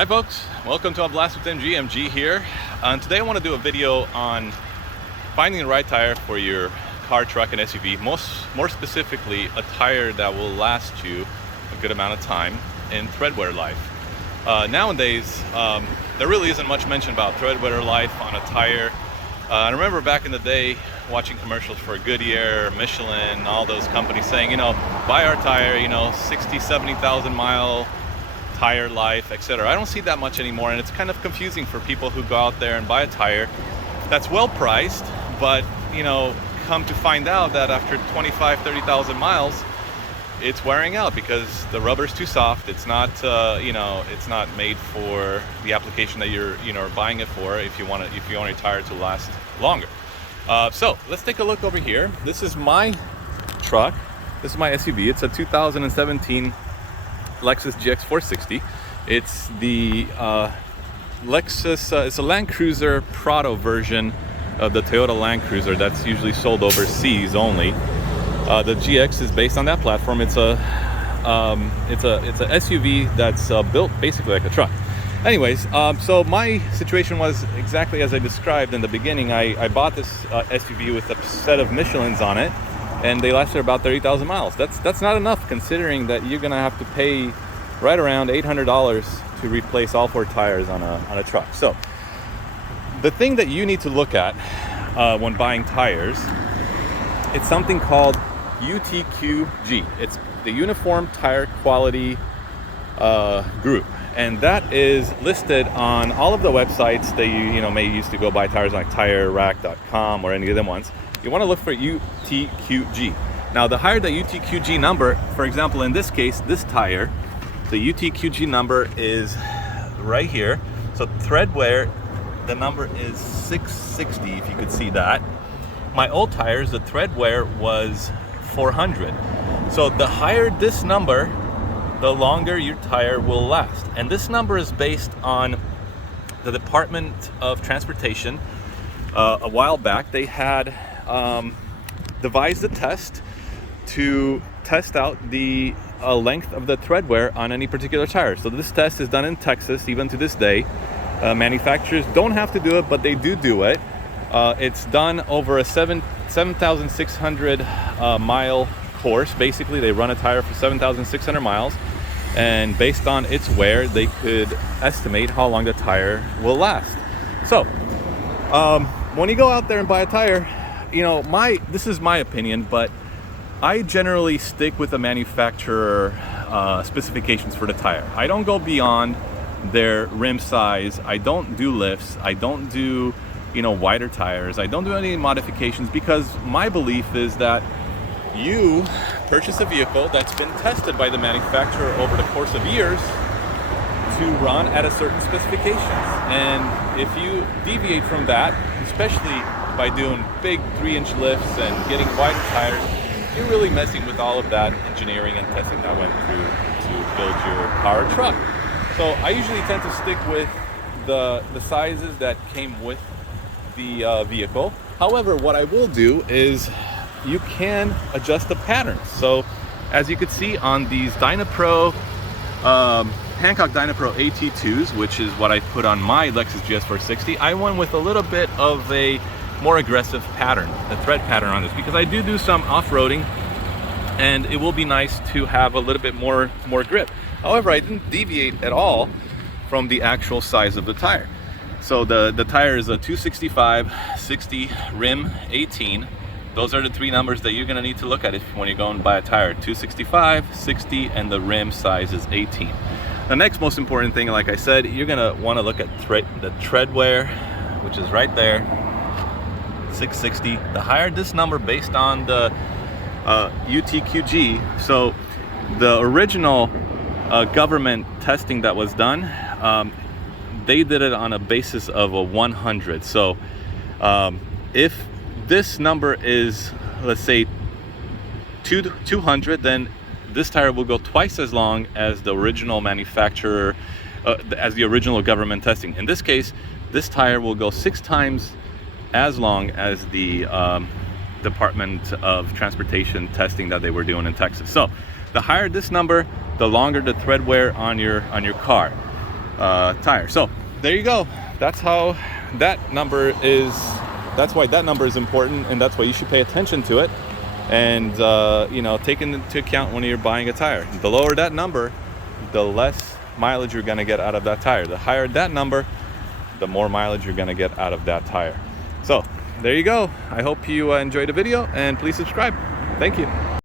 Hi folks, welcome to A Blast with MG here. And today I want to do a video on finding the right tire for your car, truck, and SUV. More specifically, a tire that will last you a good amount of time in tread wear life. Nowadays, there really isn't much mention about tread wear life on a tire. I remember back in the day watching commercials for Goodyear, Michelin, all those companies saying, buy our tire, 60, 70,000 mile tire life, etc. I don't see that much anymore, and it's kind of confusing for people who go out there and buy a tire that's well priced, but come to find out that after 25, 30,000 miles, it's wearing out because the rubber's too soft. It's not, it's not made for the application that you're, buying it for. If you want your tire to last longer. So let's take a look over here. This is my truck. This is my SUV. It's a 2017 Lexus GX 460. It's the Lexus. It's a Land Cruiser Prado version of the Toyota Land Cruiser that's usually sold overseas only. The GX is based on that platform. It's a SUV that's built basically like a truck. Anyways, so my situation was exactly as I described in the beginning. I bought this SUV with a set of Michelins on it, and they lasted about 30,000 miles. That's not enough, considering that you're gonna have to pay right around $800 to replace all four tires on a truck. So the thing that you need to look at when buying tires, it's something called UTQG. It's the Uniform Tire Quality Group, and that is listed on all of the websites that you may use to go buy tires, like TireRack.com or any of them ones. You want to look for UTQG. Now, the higher the UTQG number, for example, in this case, this tire, the UTQG number is right here. So tread wear, the number is 660, if you could see that. My old tires, the tread wear was 400. So the higher this number, the longer your tire will last. And this number is based on the Department of Transportation. A while back, they had devised a test to test out the length of the tread wear on any particular tire. So this test is done in Texas, even to this day. Manufacturers don't have to do it, but they do it. It's done over a 7,600 mile course. Basically, they run a tire for 7,600 miles, and based on its wear, they could estimate how long the tire will last. So when you go out there and buy a tire, this is my opinion, but I generally stick with the manufacturer specifications for the tire. I don't go beyond their rim size. I don't do lifts. I don't do wider tires. I don't do any modifications, because my belief is that you purchase a vehicle that's been tested by the manufacturer over the course of years to run at a certain specifications. And if you deviate from that, especially by doing big 3-inch lifts and getting wider tires, you're really messing with all of that engineering and testing that went through to build your car or truck. So I usually tend to stick with the sizes that came with the vehicle. However, what I will do is you can adjust the patterns. So as you can see on these Dynapro, Hankook Dynapro AT2s, which is what I put on my Lexus GS 460, I went with a little bit of a more aggressive pattern, the thread pattern on this, because I do some off-roading, and it will be nice to have a little bit more grip. However, I didn't deviate at all from the actual size of the tire. So the tire is a 265, 60, rim 18. Those are the three numbers that you're gonna need to look at when you go and buy a tire: 265, 60, and the rim size is 18. The next most important thing, like I said, you're gonna wanna look at the tread wear, which is right there, 660. The higher this number based on the UTQG, so the original government testing that was done, they did it on a basis of a 100. So if this number is, let's say, 200, then this tire will go twice as long as the original manufacturer, as the original government testing. In this case, this tire will go 6 times as long as the Department of Transportation testing that they were doing in Texas. So the higher this number, the longer the tread wear on your car. tire. So there you go. That's how that number is. That's why that number is important, and that's why you should pay attention to it, and you know, take into account when you're buying a tire. The lower that number, the less mileage you're going to get out of that tire. The higher that number, the more mileage you're going to get out of that tire. So there you go. I hope you enjoyed the video, and please subscribe. Thank you.